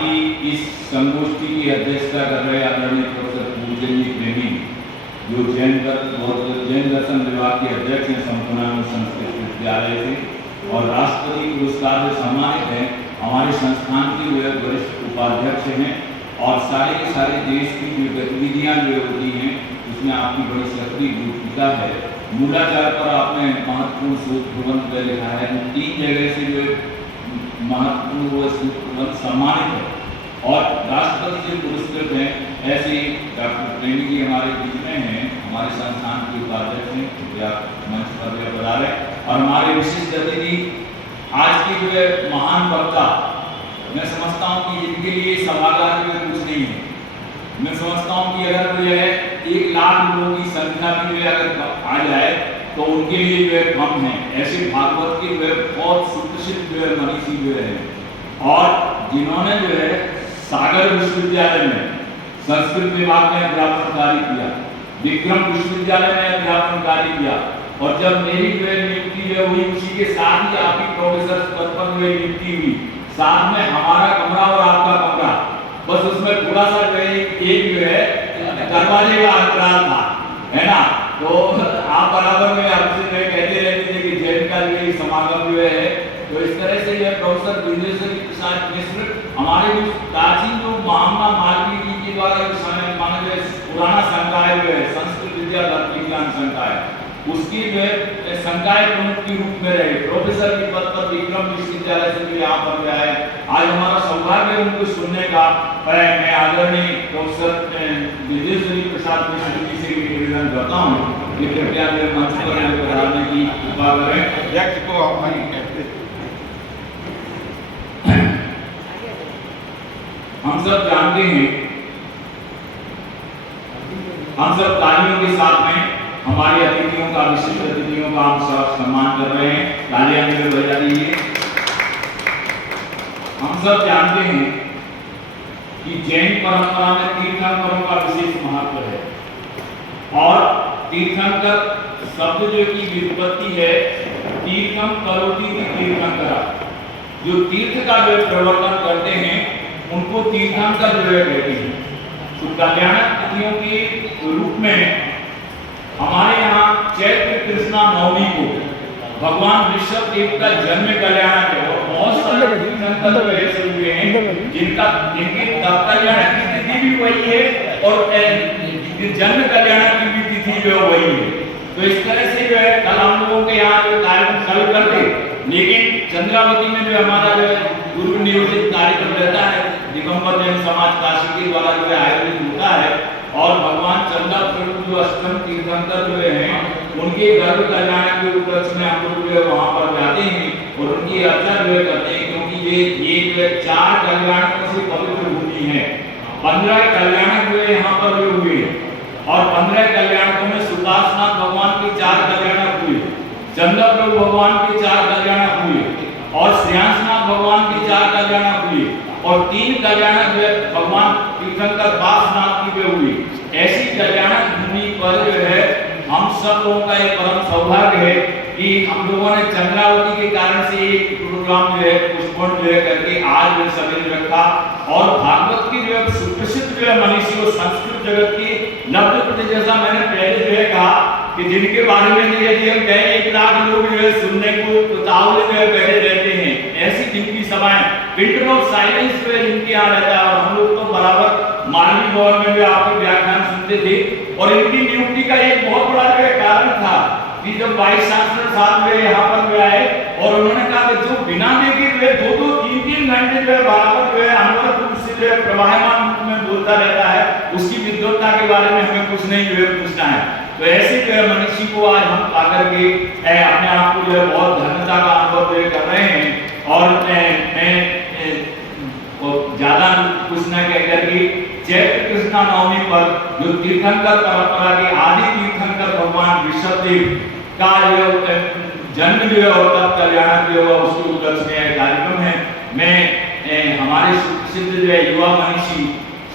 की इस संगोष्ठी की अध्यक्षता कर रहे आदरणीय प्रोफेसर पूजनीय प्रेमी, जो जैन दर्शन विभाग के अध्यक्ष हैं संपूर्णानंद संस्कृत विद्यालय से और राष्ट्रपति पुरस्कार से सम्मानित हैं, हमारे संस्थान के वे वरिष्ठ उपाध्यक्ष हैं और सारे के सारे देश की जो गतिविधियाँ जो होती हैं उसमें आपकी बड़ी सक्रिय भूमिका है। मूलाचार पर आपने महत्वपूर्ण शोध प्रबंध लिखा है, 3 जगह से जो महत्वपूर्ण शोध प्रबंध सम्मानित है और राष्ट्रपति से पुरस्कृत हैं। ऐसे ही डॉक्टर प्रेमी जी हमारे बीच में हैं, हमारे संस्थान के उपाध्यक्ष हैं, कृपया मंच पर पधारें। और हमारे विशिष्ट अतिथि आज की जो है महान वक्ता, मैं समझता हूँ कि इनके लिए सभागार में कुछ नहीं है। मैं समझता हूँ कि अगर जो है 1 लाख लोगों की संख्या भी अगर आ जाए तो उनके लिए जो है कम है। ऐसे भागवत के जो है बहुत सुप्रसिद्ध जो है मनीषी जो है और जिन्होंने जो है सागर विश्वविद्यालय में संस्कृत विभाग में अध्यापन कार्य किया, विक्रम विश्वविद्यालय में अध्यापन कार्य किया और जब मेरी जो है नियुक्ति जो हुई उसी के साथ ही आपकी प्रोफेसर पद पर जो नियुक्ति हुई, साथ में हमारा कमरा और आपका कमरा, बस उसमें थोड़ा सा जो है एक जो है दरवाजे का अंतराल था, है ना। तो आप बराबर में आपसे कहते रहते थे कि जैन का जो समागम जो है, तो इस तरह से यह प्रोफेसर विंध्येश्वरी प्रसाद मिश्र हमारे जो प्राचीन जो महात्मा मालवीय जी के द्वारा जो माना जो पुराना संकाय जो है संस्कृत विद्या विज्ञान संकाय, उसकी जो है संकाय प्रमुख के रूप में रहे, प्रोफेसर के पद पर विक्रम विश्वविद्यालय से यहाँ पर आए। आज हमारा सौभाग्य है उनको सुनने का। मैं आदरणीय प्रोफेसर विंध्येश्वरी प्रसाद मिश्र जी से निवेदन करता हूँ कि कृपया मेरे मंच पर पधारने की कृपा करें। अध्यक्ष को हम सब जानते हैं, हम सब तालियों के साथ में हमारे अतिथियों का, विशिष्ट अतिथियों का हम सब सम्मान कर रहे हैं। तालियां मिल बजा दीजिए। हम सब जानते हैं कि जैन परंपरा में तीर्थंकरों का विशेष महत्व है और तीर्थंकर शब्द जो की व्युत्पत्ति है तीर्थम करोति तीर्थंकरा, जो तीर्थ का जो प्रवर्तन करते हैं उनको तीर्थंकर जो है कहते हैं। तो कल्याणक तिथियों के रूप में हमारे यहाँ चैत्र कृष्णा नवमी को भगवान ऋषभ देव का जन्म कल्याणक है और बहुत सारे तीर्थंकर ऐसे हुए हैं जिनके तप कल्याणक की तिथि भी वही है और जन्म कल्याणक की भी तिथि जो वही है। तो इस तरह से जो है कल हम लोगों के यहाँ जो कार्यक्रम कल करते, लेकिन चंद्रावती में जो हमारा जो है पूर्व नियोजित कार्यक्रम रहता है दिगंबर जैन समाज काशी के द्वारा जो है आयोजित होता है और भगवान चंद्र प्रभु जो अष्टम तीर्थंकर जो हैं उनके गर्भ कल्याण के उपलक्ष्य में हम लोग जो है वहाँ पर जाते हैं और उनकी अर्चना जो है करते हैं, क्योंकि ये जो है 4 कल्याणकों से पवित्र भूमि है। 15 कल्याणक जो है यहाँ पर जो हुए और 15 कल्याणकों में सुदासनाथ भगवान के 4 कल्याणक हुए, चंद्र प्रभु भगवान के 4 कल्याणक हुए और श्रेयांसनाथ भगवान के 4 कल्याणक हुए और 3 कल्याणक जो है भगवान तीर्थंकर बासनाथ की जो हुई। ऐसी कल्याणक भूमि पर जो है हम सब लोगों का एक परम सौभाग्य है कि हम लोगों ने चंद्रावती के कारण से एक प्रोग्राम जो है पुष्पण जो है करके आज जो सवेरे रखा और भागवत की जो है सुप्रसिद्ध जो है मनीषी और संस्कृत जगत की नवद्वीप, जैसा मैंने पहले जो है कहा कि जिनके बारे में यदि हम कहें 1 लाख लोग जो है सुनने को उतावले जो है बैठे रहते हैं, ऐसी जिनकी सभाएं पिंटन ऑफ साइलेंस जो है जिनके यहाँ रहता है और हम लोग तो बराबर मानवीय भवन में जो आपके व्याख्यान सुनते थे और इनकी नियुक्ति का एक बहुत बड़ा जो है कारण था कि जब वाइस चांसलर साहब जो यहाँ पर जो आए और उन्होंने कहा कि जो बिना देखे जो है 2-2, 3-3 घंटे जो है बराबर जो है अनवरत रूप से जो है प्रवाहमान रूप में बोलता रहता है, उसकी विद्वत्ता के बारे में हमें कुछ नहीं जो है पूछना है। तो ऐसे जो है मनीषी को आज हम आकर के अपने आप को जो है बहुत धन्यता का अनुभव जो कर रहे हैं और मैं ज्यादा कुछ न कहकर के चैत्र कृष्णा नवमी पर जो तीर्थंकर परंपरा के आदि तीर्थंकर भगवान ऋषभ देव का जो जन्म जो है और तब कल्याण जो है उसके उपलक्ष्य में कार्यक्रम है। मैं हमारे सुप्रसिद्ध जो है युवा मनीषी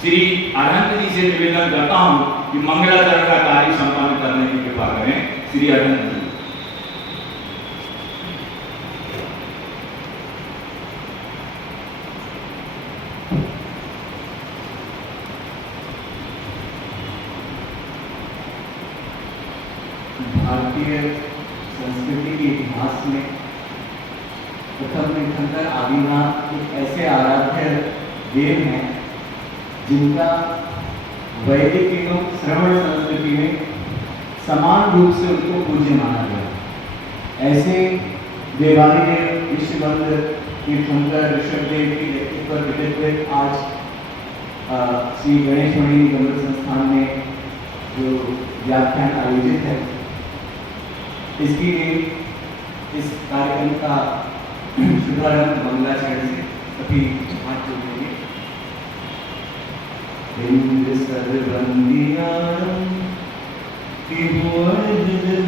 श्री अरहंत जी से निवेदन करता हूँ कि मंगलाचरण का कार्य संपन्न करने की कृपा करें। श्री अरहंत जी। भारतीय संस्कृति के इतिहास में प्रथम तीर्थंकर आदिनाथ एक ऐसे आराध्य देव हैं जिनका वैदिक एवं श्रवण संस्कृति में समान रूप से उनको पूज्य माना गया। ऐसे देवादिदेव विश्वबंद तीर्थंकर ऋषभदेव की व्यक्तित्व पर विदित हुए आज श्री गणेश मणि निगम संस्थान में जो व्याख्यान आयोजित है, इसके लिए इस कार्यक्रम का शुभारंभ मंगलाचरण से सभी हाथ जोड़ेंगे। इंद्र सर्वंदियाणं त्रिभुवन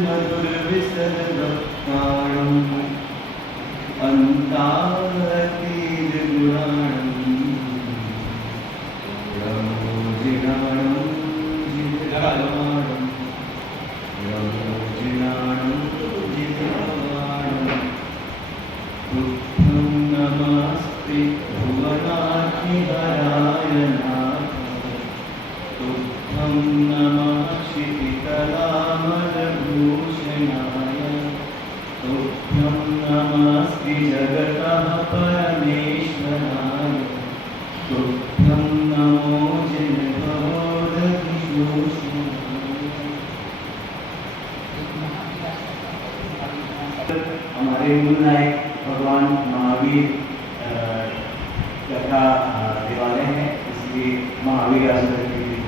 मधुर विसर्गताणं अन्तातीर गुणाणं रमोजिनाणं जितवाणं रमोजिनाणं जितवाणं बुद्धं नमस्ते भुवनाधिहराय नाथ तुभ्यं नमः क्षितितलामलभूषणाय तुभ्यं नमस्ते जगतः परमेश्वराय तुभ्यं नमो जिनभवोदधिशोषणाय। हमारे मूल नायक भगवान महावीर का देवालय है, इसलिए महावीर आश्रम के लिए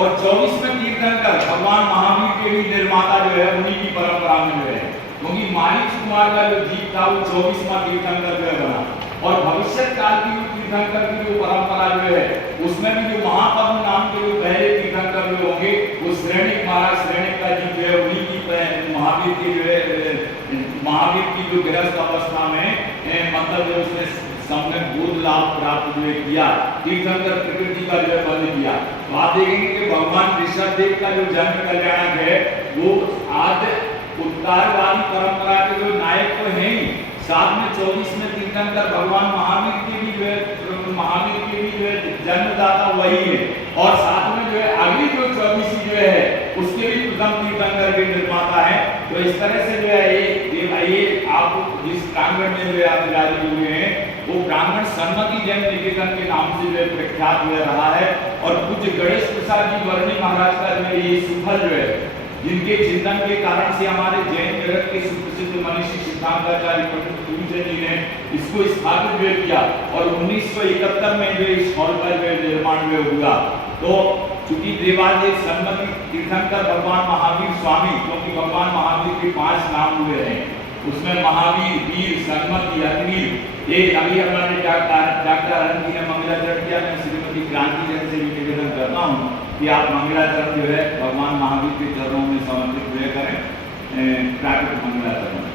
और 24वें तीर्थंकर भगवान महावीर के भी निर्माता जो है उन्हीं की परंपरा में जो है, क्योंकि मारीच कुमार का जो जीत था वो 24वां तीर्थंकर जो है बना। और भविष्य काल की तीर्थंकर की जो परंपरा जो है उसमें भी जो महापद्म नाम के जो पहले तीर्थंकर जो होंगे वो श्रेणिक महाराज श्रेणिक का जी जो है उन्हीं की महावीर की जो है महावीर की जो गृहस्थ अवस्था में मतलब जो उसने सम्यक बोध लाभ प्राप्त जो है किया, तीर्थंकर प्रकृति का जो है बंद किया। तो आप देखेंगे कि भगवान ऋषभदेव का जो जन्म कल्याणक है वो आज उत्तरवादी परंपरा के जो नायक तो हैं ही, साथ में 24वें तीर्थंकर भगवान महावीर के भी जो है जन्मदाता वही है, और साथ में जो है अगली जो 24वीं जो है उसके भी प्रथम तीर्थंकर के निर्माता है। तो इस तरह से जो है ये आप जिस प्रांगण में जो है आप विराजित हुए हैं वो प्रांगण सन्मति जैन निकेतन के नाम से जो है प्रख्यात हुआ रहा है। और पूज्य गणेश प्रसाद जी वर्णी महाराज का जो है ये सुफल जो है जिनके चिंतन के कारण से हमारे जैन जगत के सुप्रसिद्ध मनीषी सिद्धांताचार्य पंडित तुलसी जी ने इसको स्थापित जो किया, और 1971 में जो इस हॉल का जो निर्माण जो हुआ। तो चूंकि देवादेव सन्मति तीर्थंकर भगवान महावीर स्वामी, क्योंकि भगवान महावीर के 5 नाम हुए हैं, उसमें महावीर, वीर, सन्मति, अग्निवीर, ये अभी हमारे डॉक्टर अनंत जी ने मंगलाचरण किया। मैं श्रीमती क्रांति जैन से भी निवेदन करता हूँ कि आप मंगलाचरण जो है भगवान महावीर के चरणों में समर्पित हुए करें, प्राकृतिक मंगलाचरण।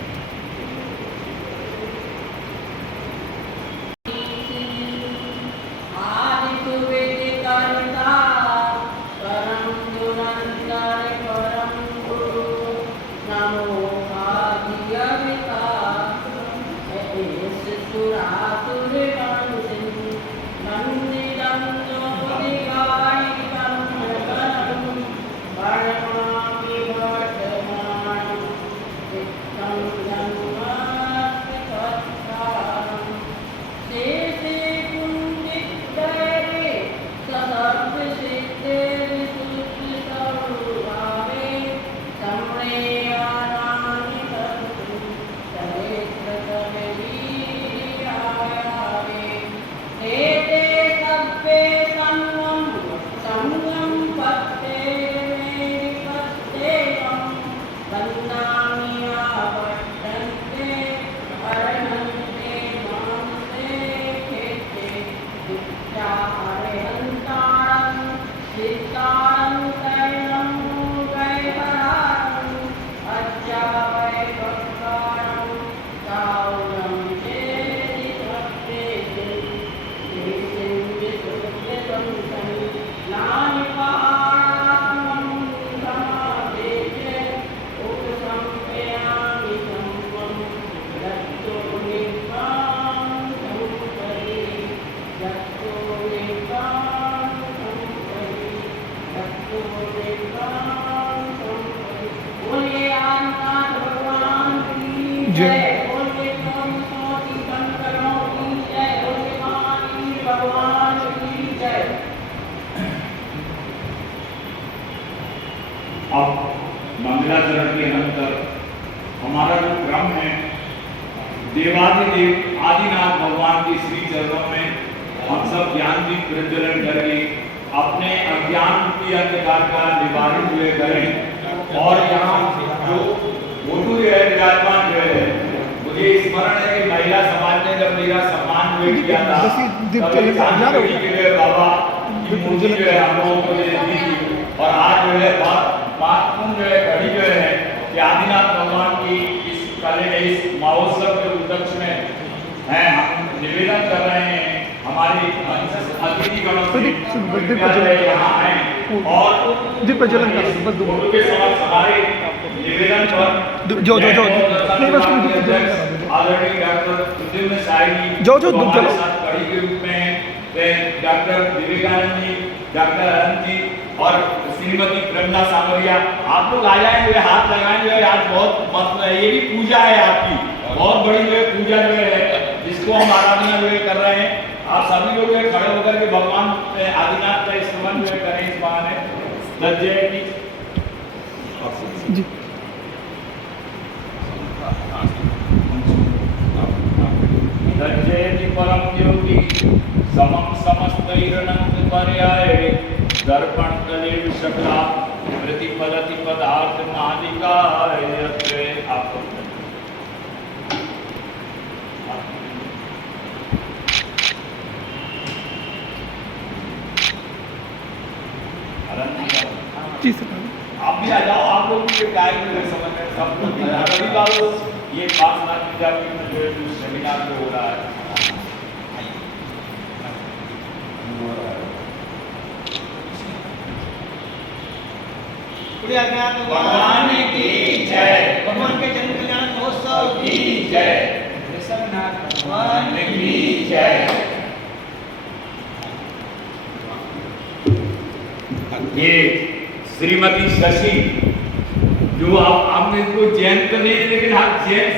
अब मंगलाचरण के अंतर हमारा जो क्रम है, देवादिदेव आदिनाथ भगवान के श्री चरणों में हम सब ज्ञान दीप प्रज्वलन करके अपने अज्ञान रूपी अंधकार का निवारण हुए करें। और यहाँ जो फोटो जो है विराजमान जो है, मुझे स्मरण है कि महिला समाज ने जब मेरा सम्मान हुए किया था बाबा की मूर्ति जो है हम लोगों को दी थी। और आज जो है महत्वपूर्ण जो है घड़ी जो है कि आदिनाथ भगवान की इस कले इस महोत्सव के उपलक्ष्य में हैं, हम निवेदन कर रहे हैं हमारे अतिथिगणों से यहाँ आए और दीप प्रज्वलन के समक्ष हमारे निवेदन पर जो आदरणीय डॉक्टर प्रद्युम्न साई हमारे साथ कड़ी के रूप में डॉक्टर विवेकानंद जी, डॉक्टर अनंत जी और श्रीमती प्रेमना सामरिया, आप लोग आ जाए, जो हाथ लगाए जो है आज बहुत मस्त है। ये भी पूजा है आपकी, बहुत बड़ी जो है पूजा जो है जिसको हम आराधना जो है कर रहे हैं। आप सभी लोग खड़े होकर के भगवान आदिनाथ का स्मरण जो है करें इस बहाने। तज्जयति परम ज्योति समम समस्तैरनंद पर्याय दर्पण कलेव शकला प्रतिफलति पदार्थ नादिकायत्रे। आपको जी सर। आप भी आ जाओ, आप लोग भी गाइड में समझ में सब कुछ रवि बाबू ये 5 लाख विद्यार्थी में जो सेमिनार जो हो रहा है भगवान की जय, भगवान के जन्म कल्याण महोत्सव की जय, भगवान की जय। ये श्रीमती शशि जो आपने को जैन तो नहीं, लेकिन आप जैन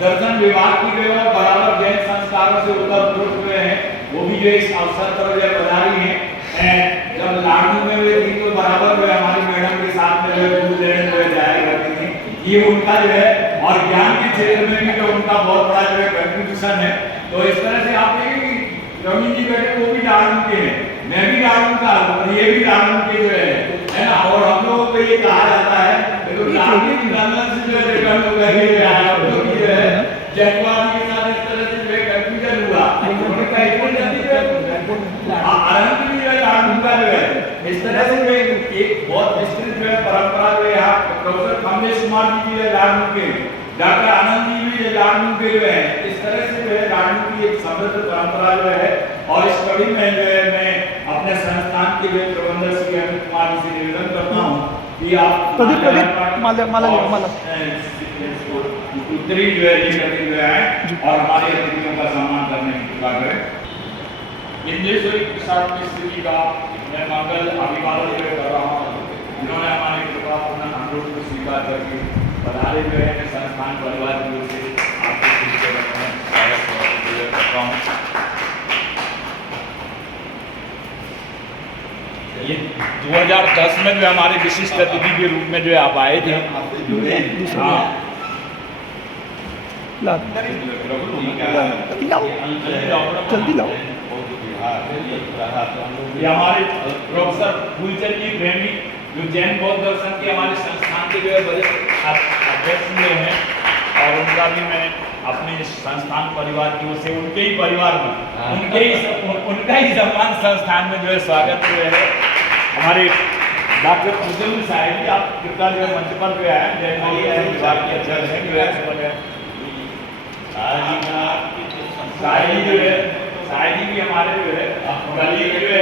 दर्शन विभाग की जो है बराबर जैन संस्कारों से उत्तर हुए हैं, वो भी जो इस अवसर पर जो पधारी हैं। जब लाडू में हुए थी तो बराबर जो हमारी मैडम के साथ में जो दूध लेने जो जाया करती थी। ये उनका जो है और ज्ञान के क्षेत्र में भी जो उनका बहुत बड़ा जो है कंट्रीब्यूशन है। तो इस तरह से आप देखें कि रवि जी बेटे वो भी लाडू के हैं, मैं भी लाडू का और ये भी लाडू के जो है ना। और हम लोगों को ये कहा जाता है तो लाडू की गणना से जो है रिटर्न हो गया है, हम लोग जो है जयवादी के साथ इस तरह से जो है कंफ्यूजन हुआ। उनका एक जल्दी जो है आरंभ भी जो है लाडू का जो है इस तरह से जो एक बहुत विस्तृत जो है परंपरा जो है यहाँ प्रोफेसर कमलेश कुमार जी भी है लाडू के, डॉक्टर आनंद जी भी लाडू के जो है। इस तरह से जो है लाडू की एक समृद्ध परंपरा जो है। और इस कड़ी में जो है मैं अपने संस्थान के जो प्रबंधक श्री अमित कुमार जी से निवेदन करता हूँ कि आप उत्तरी जो है ये करके जो है और हमारे अतिथियों का सम्मान करने की कृपा करें। इंद्रेश्वरी प्रसाद मिश्र जी का मैं मंगल अभिवादन जो कर रहा हूँ, जिन्होंने हमारे कृपा पूर्ण अनुरोध को स्वीकार करके पधारे जो है संस्थान परिवार की ओर से आपको करता हूँ। ये 2010 में जो हमारे विशिष्ट अतिथि के रूप में जो है आप आए थे। हाँ जल्दी लाओ। ये हमारे प्रोफेसर फूलचंद जी प्रेमी जो जैन बौद्ध दर्शन के हमारे संस्थान के जो है बड़े अध्यक्ष हुए हैं, और उनका भी मैं अपने संस्थान परिवार की ओर से उनके ही परिवार में उनका ही सम्मान संस्थान में जो है स्वागत हुए है। हमारे डॉक्टर फूलचंद साहिब जी आप कृपया जो है मंच पर जो है जैन विभाग के अध्यक्ष हैं जो है साहिब जो है साहिब जी भी हमारे जो है कलीग जो है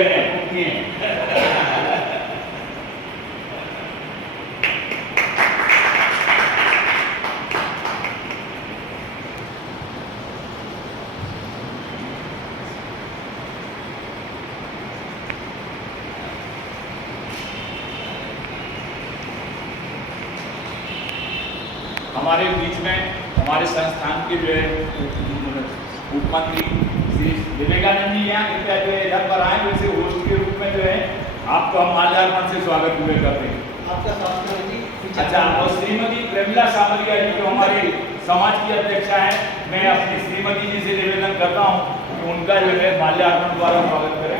हमारे बीच में हमारे संस्थान के जो है उपमंत्री श्री विवेकानंद जी यहाँ कृपया जो है इधर पर आए, वैसे होस्ट के रूप में जो है आपको हम माल्यार्पण से स्वागत हुए करते हैं। आपका स्वागत है जी। अच्छा, और श्रीमती प्रेमिला सामरिया जी जो हमारे समाज की अध्यक्षा है, मैं अपनी श्रीमती जी से निवेदन करता हूँ कि उनका जो है माल्यार्पण द्वारा स्वागत करें।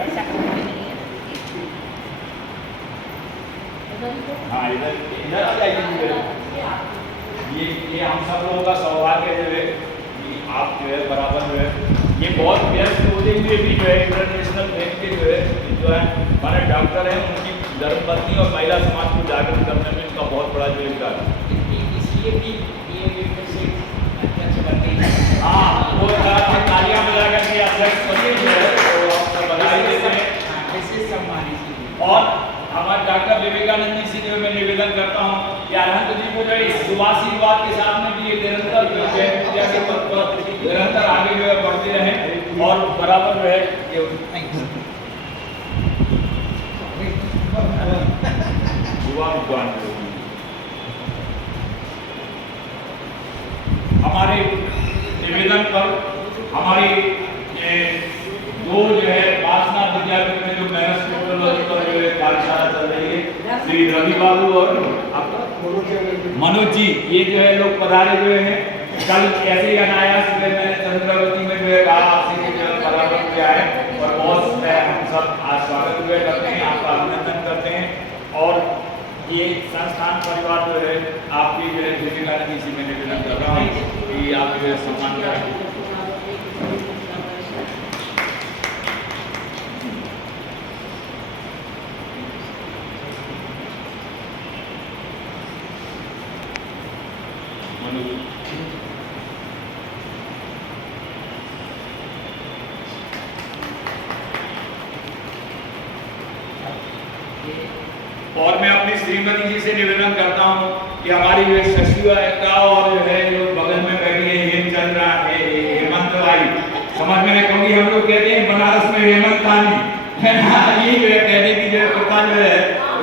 हाँ इधर इधर आ जाइए। ये हम सब लोगों का सौभाग्य जो है कि आप जो है बराबर जो है ये बहुत व्यस्त होते हुए भी जो है इंटरनेशनल बैंक के जो है हमारे डॉक्टर हैं, उनकी धर्मपत्नी और महिला समाज को जागरूक करने में इनका बहुत बड़ा जो योगदान है। इसलिए भी ये से अध्यक्ष बनते हैं। हाँ वो तालियां बजा करके अध्यक्ष बने जो है तो आपको बधाई देते हैं। ऐसे सम्मानित और हमारे डॉक्टर विवेकानंद जी से जो मैं निवेदन करता हूँ कि अरहंत जी को जो है इस शुभाशीर्वाद के साथ में भी निरंतर जो है विद्या के पद पर निरंतर आगे जो है बढ़ते रहें और बराबर जो है युवा विद्वान हमारे निवेदन पर हमारी दो जो है वासना विद्यापीठ में जो मैनस टेक्नोलॉजी पर जो है कार्यशाला चल रही है, श्री रवि बाबू और मनोज जी ये जो है लोग पधारे हुए हैं। कल ऐसे ही अनायास मैंने चंद्रवती में जो है कहा आपसे जो है बराबर किया है और बहुत हम सब आज स्वागत हुए करते हैं, आपका अभिनंदन ये संस्थान परिवार जो है आपकी जो है विवेकानंद जी से मैं निवेदन कर रहा हूँ कि आप जो है सम्मान करें। और मैं अपनी श्रीमती जी से निवेदन करता हूँ कि हमारी जो सचिवालय और जो है जो बगल में बैठी है हेमचंद्रा हेमंत भाई, समझ में नहीं कहूँगी, हम लोग कहते हैं बनारस में हेमंत रानी है ना, ये जो है कहने की जो कृपा जो है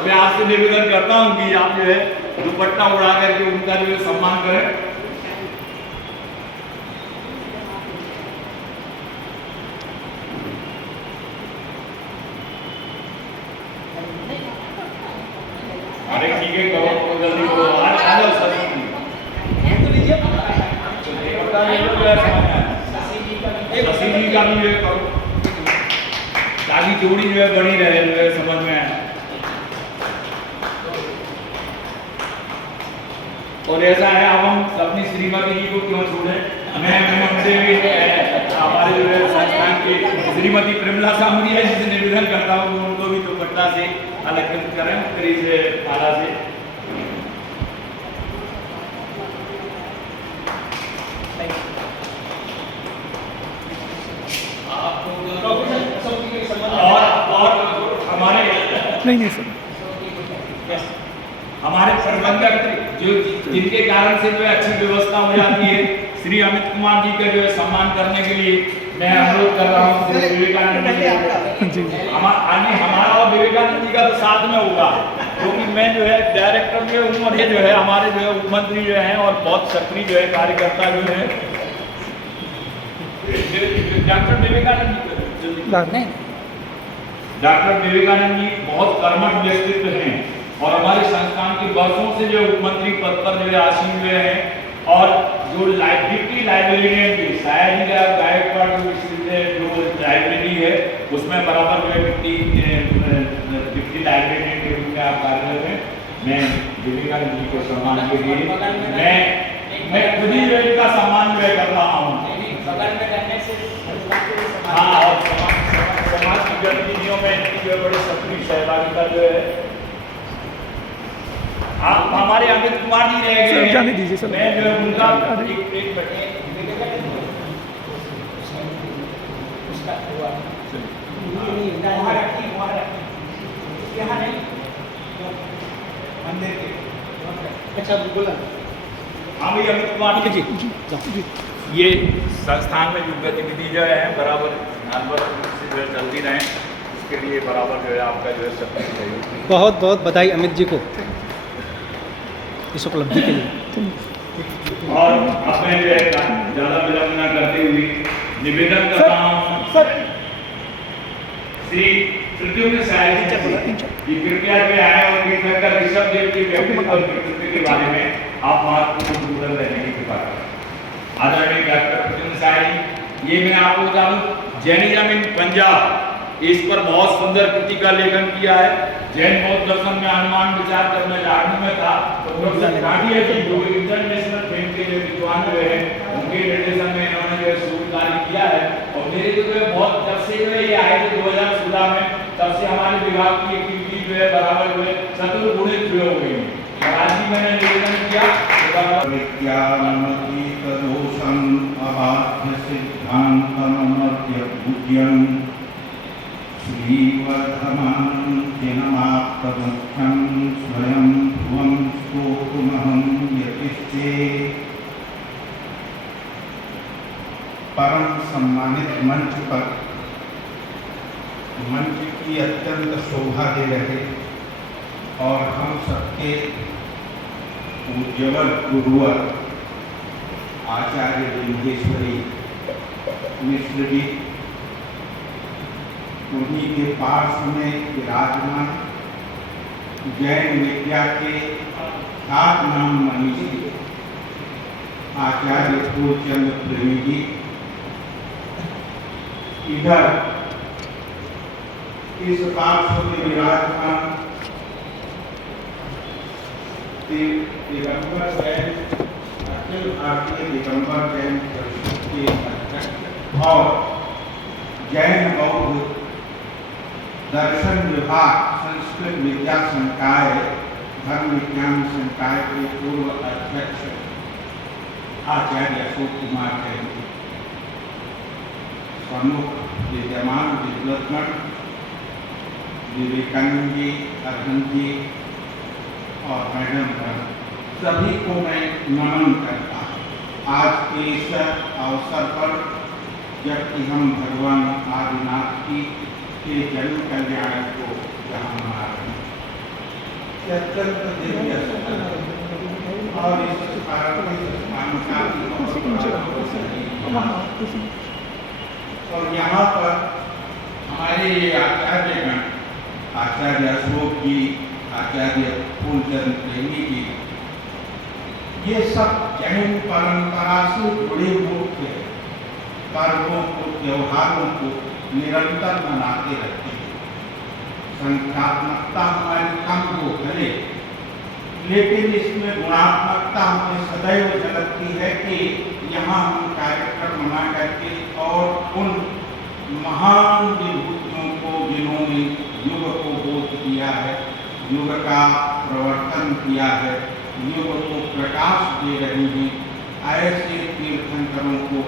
मैं आपसे निवेदन करता हूँ कि आप जो है दुपट्टा उड़ा करके उनका जो है सम्मान करें। अरे ठीक है, करो जल्दी करो, आ जाओ सर। शशि जी का भी जो है करो ताकि जोड़ी जो है बनी रहे, जो है समझ में आए। और ऐसा है, अब हम अपनी श्रीमती जी को क्यों छोड़े, मैं उनसे भी हमारे जो है संस्थान की श्रीमती प्रेमला सामरिया जी से निवेदन करता हूँ उनको भी दुपट्टा से अलंकृत करें उत्तरी से माला से। और हमारे नहीं सर, हमारे प्रबंधक जो जिनके कारण से जो है अच्छी व्यवस्था हो जाती है, श्री अमित कुमार जी का जो है सम्मान करने के लिए मैं अनुरोध कर रहा हूँ श्री विवेकानंद जी। हमारा और विवेकानंद जी का तो साथ में होगा, क्योंकि मैं जो है डायरेक्टर में हूँ और ये जो है हमारे जो है मुख्यमंत्री जो है और बहुत सक्रिय जो है कार्यकर्ता जो है डॉक्टर विवेकानंद जी। डॉक्टर विवेकानंद जी बहुत कर्मठ व्यक्तित्व हैं और हमारे संस्थान के वर्षों से जो मुख्यमंत्री पद पर जो है आसीन हुए हैं, और जो डिप्टी लाइब्रेरियन की शायद ही गायकवाड़ जो लाइब्रेरी है उसमें बराबर जो है डिप्टी लाइब्रेरियन के रूप में आप कार्यरत हैं। मैं विवेकानंद जी को सम्मान के लिए मैं खुद ही जो इनका सम्मान जो है कर रहा हूँ। हाँ, और समाज की गतिविधियों में इनकी जो है बड़ी सक्रिय सहभागिता जो है। आप हमारे अमित कुमार जी रह गए, जाने दीजिए सर। मैं जो है उनका अच्छा बोला। हाँ भैया अमित कुमार जी, ये संस्थान में जो गतिविधि जो है बराबर से जो है चलती रहें, इसके लिए बराबर जो है आपका जो है सक्रिय सहयोग। बहुत बहुत बधाई अमित जी को इस उपलब्धि के लिए। और अपने जो है ज़्यादा विलंब न करते हुए निवेदन कर रहा हूँ श्री प्रद्युम्न साहिब जी कृपया जो आए और कीर्तनकर ऋषभ देव के व्यक्तित्व और व्यक्तित्व के बारे में आप महत्वपूर्ण विवरण देने की कृपा करें। आदरणीय डॉक्टर प्रद्युम्न साहिब, ये मैं आपको बता दूं जैनिज्म इन पंजाब, इस पर बहुत सुंदर कृति का लेखन किया है। जैन बौद्ध दर्शन में अनुमान विचार कर मैं लाडू में था तो प्रोफेसर काटिया जी जो इंटरनेशनल फिल्म के जो विद्वान जो है उनके निर्देशन में इन्होंने जो है शोध कार्य किया है। और मेरे जो है बहुत जब से जो है ये आए थे 2016 में, तब से हमारे विभाग की एक्टिविटी जो है बराबर जो है चतुर्गुणित हो गई है। आज भी मैंने निवेदन किया श्रीवर्धमान्त्यनमाप्तमुख्यं स्वयं भुवं स्तोतुमहं यतिष्ठे। परम सम्मानित मंच पर मंच की अत्यंत शोभा दे रहे और हम सबके उज्ज्वल गुरुवर आचार्य लिंगेश्वरी मिश्र जी, उन्हीं के पास में विराजमान जैन विद्या के सात नाम मनीषी आचार्य फूलचंद प्रेमी जी, इधर इस पार्श्व में विराजमान दिगंबर जैन अखिल भारतीय दिगंबर जैन परिषद के अध्यक्ष और जैन बौद्ध दर्शन विभाग संस्कृत विद्या संकाय धर्म विज्ञान संकाय के पूर्व अध्यक्ष आचार्य अशोक कुमार जैन प्रमुख विद्यमान विद्वत्मण विवेकानंद जी, अरविंद जी और मैडम सभी को मैं नमन करता हूँ। आज के इस अवसर पर जबकि हम भगवान आदिनाथ की के जन्म कल्याण को यहाँ मना रहे हैं, अत्यंत दिव्य और इस स्थान और यहाँ पर हमारे आचार्यगण आचार्य अशोक जी, आचार्य फूलचंद प्रेमी जी, ये सब जैन परंपरा से जुड़े मुख्य पर्वों को, त्योहारों को निरंतर मनाते रहते हैं। संख्यात्मकता हमारी कम हो भले, लेकिन इसमें गुणात्मकता हमें सदैव झलकती है कि यहाँ हम कार्यक्रम मना करके और उन महान विभूतियों को जिन्होंने युग को बोध किया है, युग का प्रवर्तन किया है, युग को प्रकाश दे रही हैं, ऐसे तीर्थंकरों को,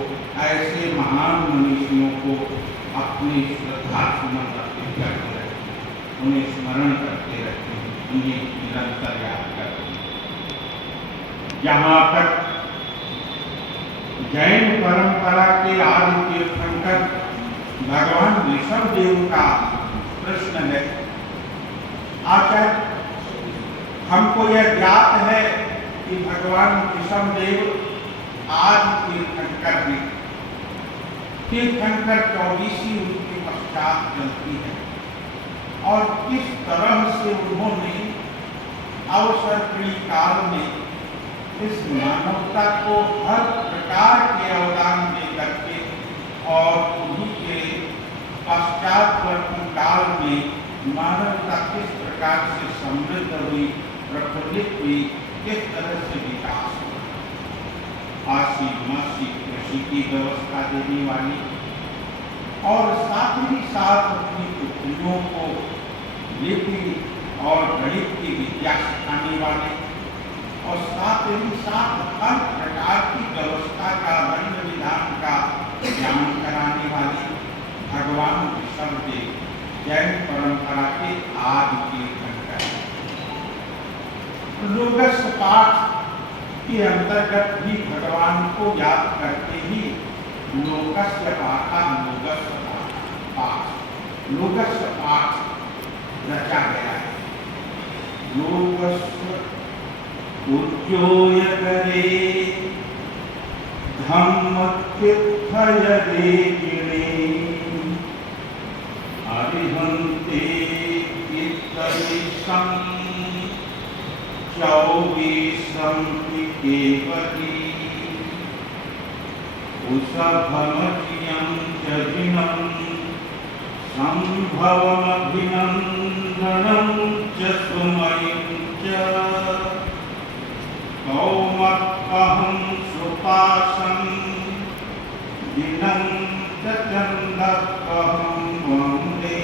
ऐसे महान मनीषियों को अपनी श्रद्धा सुमन अर्पित करते रहते हैं, उन्हें स्मरण करते रहते हैं, उन्हें निरंतर याद करते हैं। जहाँ तक जैन परंपरा के आदि तीर्थंकर भगवान ऋषभदेव का प्रश्न है, आचार्य हमको यह ज्ञात है कि भगवान ऋषभदेव आदि तीर्थंकर हैं। तीर्थंकर 24 उनके पश्चात चलती है और किस तरह से उन्होंने अवसर काल में इस मानवता को हर प्रकार के अवदान दे करके और उन्हीं के पश्चातवर्ती काल में मानवता किस प्रकार से समृद्ध हुई, प्रफुल्लित हुई, किस तरह से विकास हुआ। आसी मासी कृषि की व्यवस्था देने वाली और साथ ही साथ अपनी पुत्रियों को लिपि और गणित की विद्या सिखाने वाले और साथ ही साथ हर प्रकार की व्यवस्था का, दंड विधान का ज्ञान कराने वाले भगवान ऋषभदेव जैन परंपरा के आदि तीर्थंकर हैं। लोगस पाठ के अंतर्गत भी भगवान को याद करके ही लोकस्य पाठा लोकस्य पाठ रचा गया है। लोकस्य उज्जोय करे धम्म तीर्थय देकिणे अरिहन्ते इत्तरिषं 24 केवली उषभमजियं च दिनं संभवमभिनन्दनं च सुमयं च कौमत्पहं सुपाशं दिनं च चन्दपहं वन्दे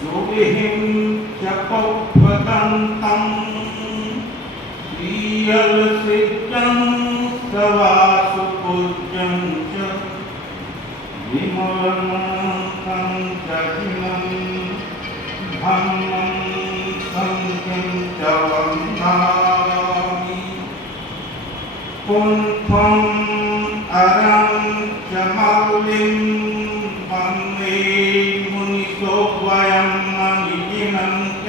सुविहिं च पौपदन्तं श्रीयलसिद्धं सवासुपूज्यं च विमलं जहिनं धम्मं संघं च वन्दामि कुण्ठं अरं च मौलिं वन्दे मुनिसोऽवयं मणिजिनं च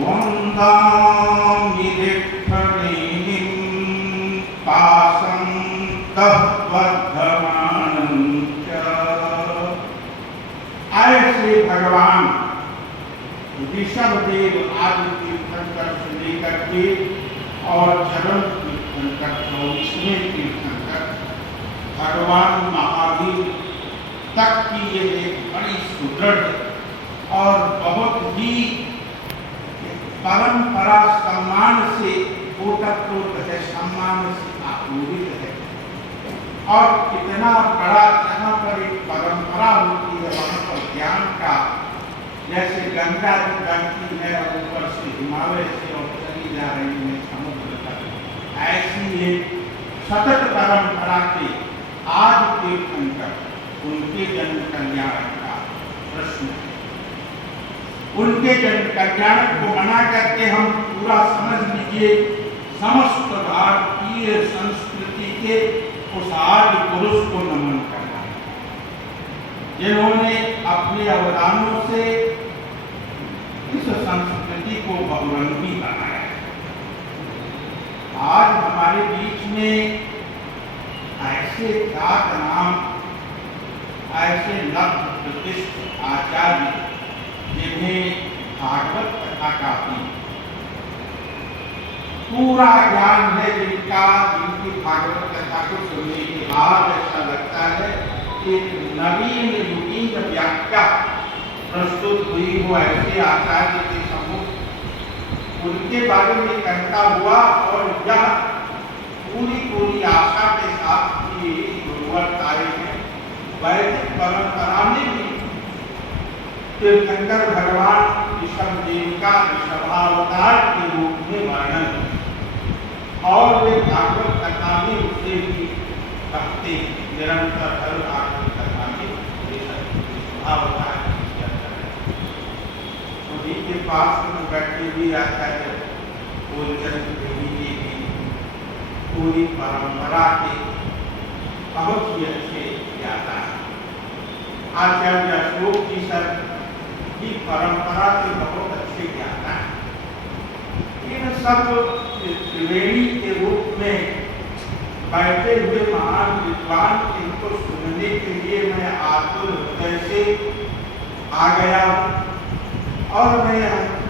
वन्दामि दिक्फणिं पाशं वर्धमानं च। ऐसे भगवान ऋषभदेव आदि तीर्थंकर से लेकर के और चरण तीर्थंकर 24वें तीर्थंकर भगवान महावीर तक की ये एक बड़ी सुदृढ़ और बहुत ही परंपरा सम्मान से ओतप्रोत है, सम्मान से आपूरित है। और कितना बड़ा, जहाँ पर एक परंपरा होती है वहाँ पर ज्ञान का, जैसे गंगा जी बहती है और ऊपर से हिमालय से और चली जा रही है समुद्र तक, ऐसी एक सतत परंपरा के आज तीर्थंकर उनके जन कल्याण का प्रश्न है। उनके जन कल्याण को मना करके हम पूरा समझ लीजिए समस्त भारतीय संस्कृति के उस आदि पुरुष को नमन करना है, जिन्होंने अपने अवदानों से इस संस्कृति को बहुरंगी बनाया। आज हमारे बीच में ऐसे ख्यात नाम, ऐसे लब्ध प्रतिष्ठित आचार्य जिन्हें भागवत कथा का भी पूरा ज्ञान है, जिनकी भागवत कथा को सुनने के बाद ऐसा लगता है कि एक नवीन युगीन व्याख्या प्रस्तुत हुई हो, ऐसे आचार्य के समूह उनके बारे में कहता हुआ। और यह पूरी आशा के साथ कि गुरुवर आए हैं। वैदिक परंपरा में भी तीर्थंकर भगवान ऋषभदेव का ऋषभावतार के रूप में वर्णन, और वे भागवत कथा में उसे भी कहते निरंतर हर भागवत कथा में ऋषभावतार उन्हीं के पास में बैठे भी आचार्य बोलचंद देवी जी की पूरी परंपरा के बहुत ही अच्छे ज्ञाता है। आचार्य अशोक जी सर की परंपरा के बहुत अच्छे ज्ञाता है। इन सब त्रिवेणी के रूप में बैठे हुए महान विद्वान, इनको सुनने के लिए मैं आतुर हृदय से आ गया और मैं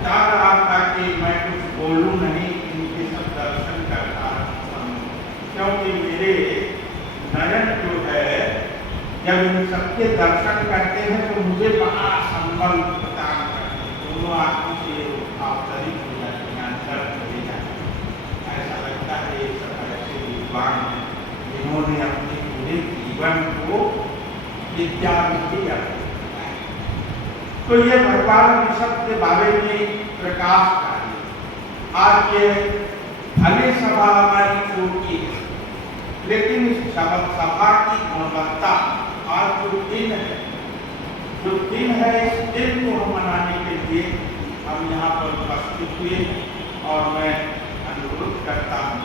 चाह रहा था कि मैं कुछ बोलूं नहीं, इनके सब दर्शन करता हूं, क्योंकि मेरे नयन जो है जब इन सबके दर्शन करते हैं तो मुझे बड़ा संबल प्रदान करते हैं। दोनों आंखों से आप्तरित हो जाते हैं, अंतर चले जाते हैं। ऐसा लगता है ये सब ऐसे विद्वान हैं जिन्होंने अपने पूरे जीवन को विद्या में दिया। तो ये भगवान ऋषभ के बारे में प्रकाश डालिए। आज ये भले सभा हमारी छोटी है, लेकिन इस सभा की गुणवत्ता, आज जो दिन है इस दिन को हम मनाने के लिए हम यहाँ पर उपस्थित हुए और मैं अनुरोध करता हूँ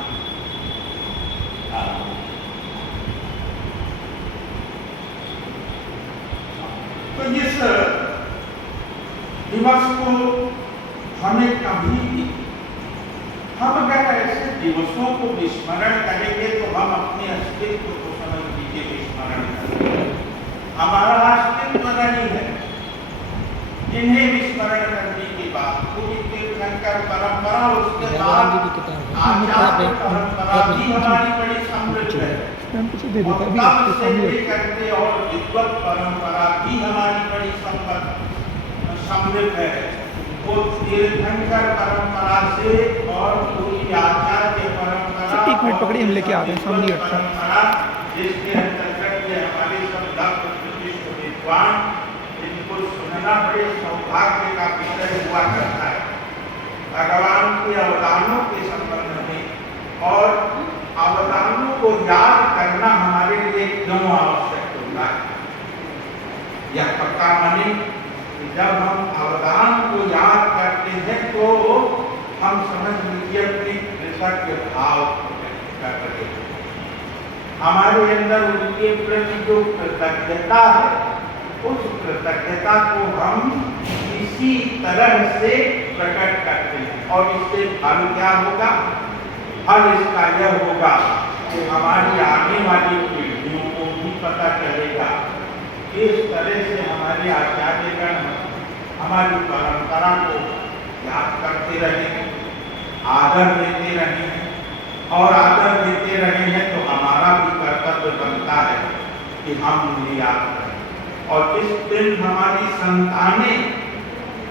तो इस दिवस को हमें कभी भी, हम अगर ऐसे दिवसों को विस्मरण करेंगे तो हम अपने अस्तित्व को समझ लीजिए विस्मरण करेंगे। हमारा अस्तित्व नहीं है। इन्हें विस्मरण करने के बाद पूरी तीर्थंकर परंपरा, उसके बाद आचार्य परंपरा भी हमारी बड़ी समृद्ध है, और तब से करते और विद्वत परंपरा भी हमारी बड़ी समृद्ध है। वो तीर्थंकर परंपरा से और पूरी आचार्य परंपरा, एक मिनट पकड़िए, हम लेके आ रहे हैं सामने परंपरा, जिसके अंतर्गत हमारे सब लक्ष्य प्रतिष्ठ विद्वान, इनको सुनना बड़े सौभाग्य का विषय हुआ करता है। भगवान के अवदानों के संबंध में और अवदानों को याद करना हमारे लिए क्यों आवश्यक होता है, यह पक्का माने। जब हम अवदान को याद करते हैं तो हम समझ लीजिए अपने कृतज्ञ भाव कर रहे हैं। हमारे अंदर उनके प्रति जो कृतज्ञता है, उस कृतज्ञता को हम इसी तरह से प्रकट करते हैं। और इससे फल क्या होगा? फल इसका यह होगा कि हमारी आने वाली पीढ़ियों को भी पता चलेगा इस तरह से हमारे आचार्यगण हमारी परंपरा को याद करते रहे, आदर देते रहे, और आदर देते रहे हैं तो हमारा भी कर्तव्य बनता है कि हम उन्हें याद करें। और इस दिन हमारी संतानें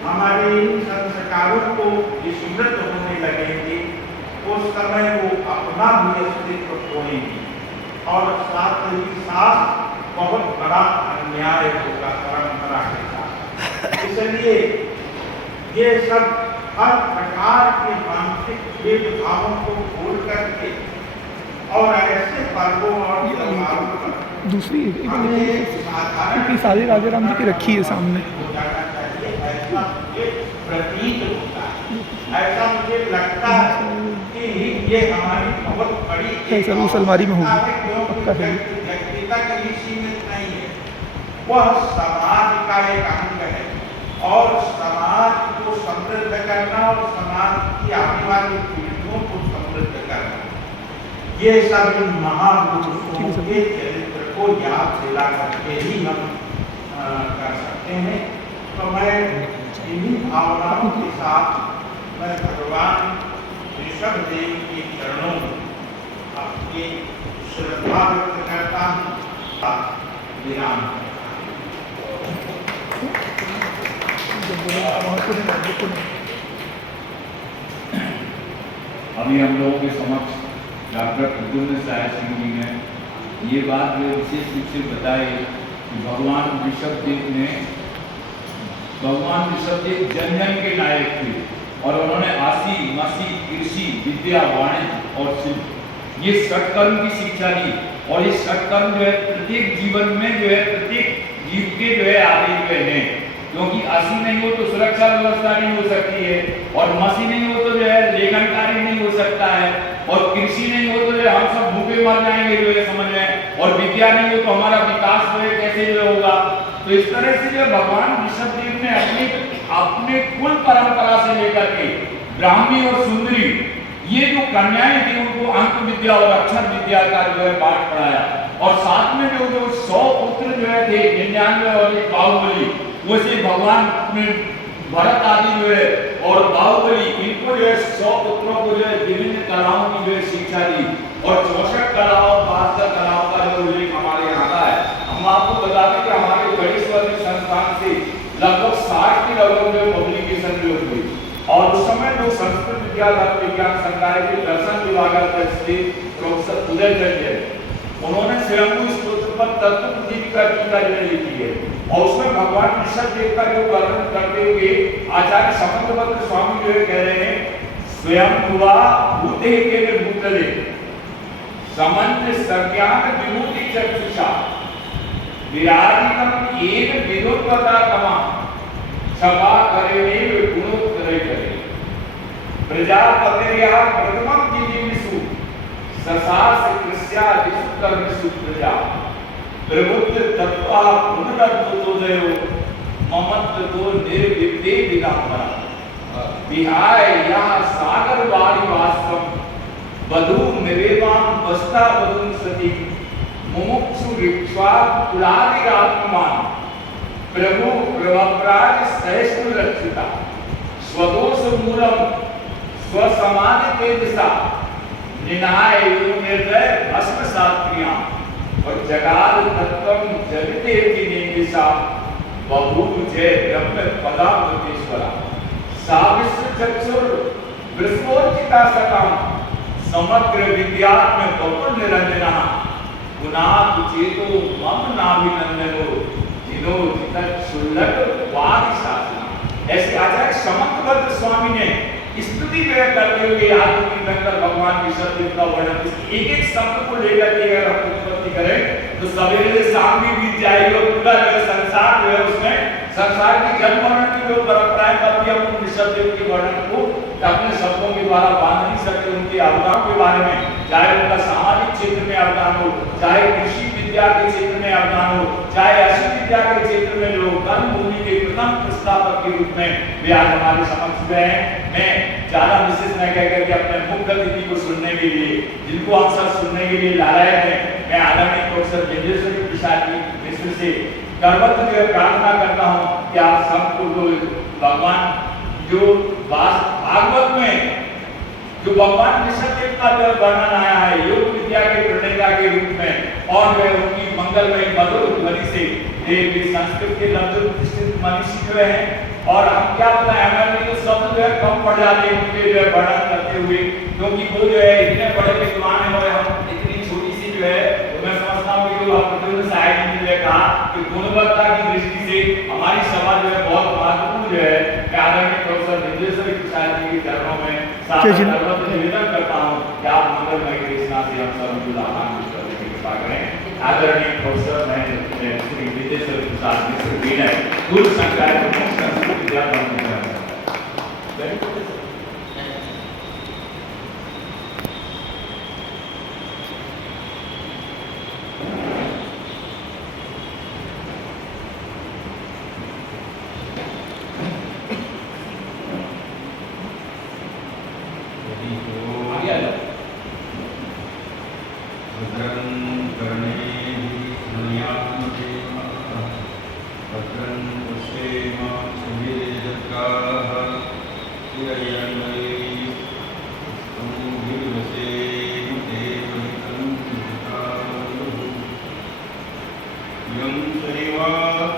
हमारे इन संस्कारों को विस्मृत होने लगेंगे, उस समय वो अपना भी अस्तित्व खोएंगे और साथ ही साथ बहुत बड़ा अन्याय होगा परंपरा के साथ। इसलिए ये सब हर प्रकार के मानसिक भेदभावों को भूल करके और ऐसे पर्वों और त्योहारों पर दूसरी हमें साधारण क्योंकि सारी राजा राम जी की रखी है सामने। हो जाना चाहिए, ऐसा मुझे प्रतीत होता है, ऐसा मुझे लगता है कि ये हमारी बहुत बड़ी है, सर, उस अलमारी में होगी, है, क्योंकि पक्का है। व्यक्ति तक ही सीमित नहीं है, वह समाज का एक अंग है और समाज को समृद्ध करना और समाज की आने वाली पीढ़ियों को समृद्ध करना, ये सब इन महापुरुषों के चरित्र को याद दिला करके ही हम कर सकते हैं। तो मैं इन्हीं भावनाओं के साथ मैं भगवान ऋषभदेव के चरणों में अपनी श्रद्धा व्यक्त करता हूँ, विराम अभी हम लोगों के समक्ष डॉक्टर प्रद्युम्न सहाय सिंह जी ने ये बात जो विशेष रूप से बताई कि भगवान ऋषभदेव जन जन के नायक थे और उन्होंने आसी मासी कृषि विद्या वाणिज्य और शिल्प ये षटकर्म की शिक्षा दी और ये षटकर्म जो है प्रत्येक जीवन में जो है प्रत्येक जीव के जो है आदि जो है क्योंकि आसी नहीं हो तो सुरक्षा व्यवस्था नहीं हो सकती है और मसी नहीं हो तो जो है लेखन कार्य नहीं हो सकता है और कृषि नहीं हो तो जो है हम सब भूखे मर जाएंगे जो है समझ में और विद्या नहीं हो तो हमारा विकास जो है कैसे जो होगा। तो इस तरह से जो भगवान ऋषभदेव ने अपने कुल परंपरा से लेकर के ब्राह्मी और सुंदरी ये जो कन्याएं थी उनको अंक विद्या और अक्षर विद्या का जो है पाठ पढ़ाया और साथ में जो 100 पुत्र जो है थे 99 और एक बाहुबली वैसे भगवान में भरत आदि जो है और बाहुबली इनको जो है 100 पुत्रों को जो है विभिन्न कलाओं की जो है शिक्षा दी और 64 कलाओं और 72 कलाओं का जो उल्लेख हमारे यहाँ का है। हम आपको बता दें कि हमारे गणेश्वर संस्थान से लगभग 60 की लगभग जो पब्लिकेशन जो हुई और उस समय जो संस्कृत विज्ञान संकाय के दर्शन विभागाध्यक्ष थे प्रोफेसर उदय जैन उन्होंने स्वयं स्तोत्र पर तत्व दीपिका टीका लिखी है और उसमें भगवान ऋषभदेव का जो वर्णन करते हुए आचार्य समंतभद्र स्वामी जो है कह रहे हैं स्वयं हुआ भूते के भूतले समन्त संज्ञान विभूति चक्षुषा विराजितम एक विदुर्पता तमा सभा करे गुणोत्तरे करे प्रजापतिर्या प्रथमं जिजीविषु ससास कृष्या दिशुकर्मिषु प्रजा प्रबुद्ध तत्वा पुनरुत्तोदयो ममत्वतो निर्विद्ये विदाम्बरा विहाय यह सागर वारी वास्तव वधु निवेदां वस्ता वधुं सती मुमुक्षु रिक्ष्वा कुलादिरात्मान प्रभु प्रवक्राज सहस्र रक्षिता स्वदोष मूलम स्वसमाधि तेजसा निनाय निर्दय भस्म सात्रियां और जगाद तत्वम जगते दिनेशा बभूव जय ब्रह्म पदामृतेश्वरा साविश्व चक्षुर वृषभोचिता सताम समग्र विद्यात्म बहु निरंजना गुणात् चेतो मम नाभिनंदनो जिनो जितक सुल्लक वाद शासना। ऐसे आचार्य समंतभद्र स्वामी ने स्तुति करते हुए आदि कीर्तन भगवान ऋषभदेव का वर्णन एक एक शब्द को लेकर के अगर हम उत्पत्ति करें तो सवेरे से शाम भी बीत जाएगी और पूरा जो संसार जो है उसमें संसार की जन्म मरण की जो परंपराएं तब भी हम ऋषभदेव के वर्णन को अपने शब्दों के द्वारा बांध नहीं सकते। उनके अवदान के बारे में चाहे उनका सामाजिक क्षेत्र में अवदान हो चाहे कृषि विद्या के क्षेत्र में अवदान हो चाहे अश्व विद्या के क्षेत्र में लोग कर्म भूमि के प्रथम प्रस्तावक के रूप में वे आज हमारे समक्ष गए हैं। मैं ज्यादा विशेष न कहकर के अपने मुख्य अतिथि को सुनने के लिए जिनको हम सब सुनने के लिए लायक हैं मैं आदरणीय प्रोफेसर विजयेश्वरी प्रसाद जी मिश्र से करवत जो प्रार्थना करता हूँ कि आप सबको भगवान जो भागवत में जो भगवान ऋषभदेव का जो वर्णन आया है योग विद्या के प्रणेता के रूप में और वे उनकी मंगलमय मधुर ध्वनि से संस्कृत के लब्ध प्रतिष्ठित मनीषी जो है और हम क्या बताएं, हमें तो शब्द जो है कम पड़ जाते हैं उनके जो है वर्णन करते हुए, क्योंकि वो जो है इतने बड़े विद्वान है और हम इतनी छोटी सी जो है, तो मैं समझता हूँ कि जो प्रतिबंध साहित्य ने जो कहा कि गुणवत्ता की दृष्टि से हमारी सभा जो है बहुत महत्वपूर्ण जो है, मैं आदरणीय प्रोफेसर विंदेश्वर प्रसाद जी के चरणों में सादर निवेदन करता हूँ कि आप मंगलमय कृष्णा से हम सब जुड़ा करने की कृपा करें। आदरणीय प्रोफेसर श्री विंदेश्वर प्रसाद मिश्र विनय गुरु संकाय प्रमुख संस्कृत विद्या यं शनिवार